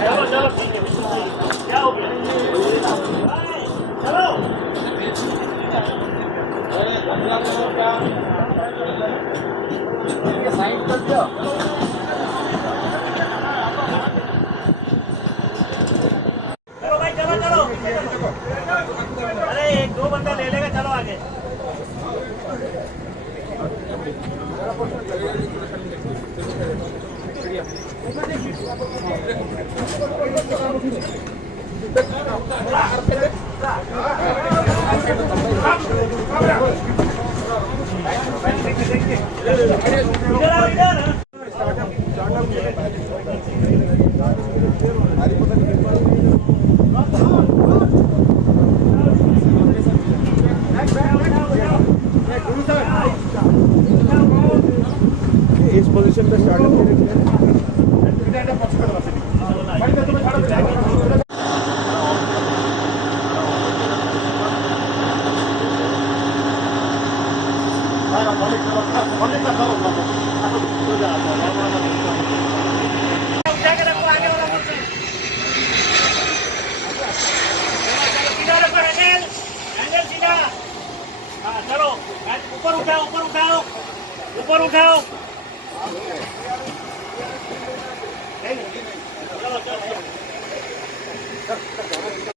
चलो चलो ठीक है, क्या हो गया? चलो साइड कर दिया। चलो भाई चलो चलो, अरे एक दो बंदा ले लेगा, चलो आगे। इस पोजीशन पे स्टार्ट चलो ऊपर उठाओ, ऊपर उठाओ, ऊपर उठाओ। चलो चलो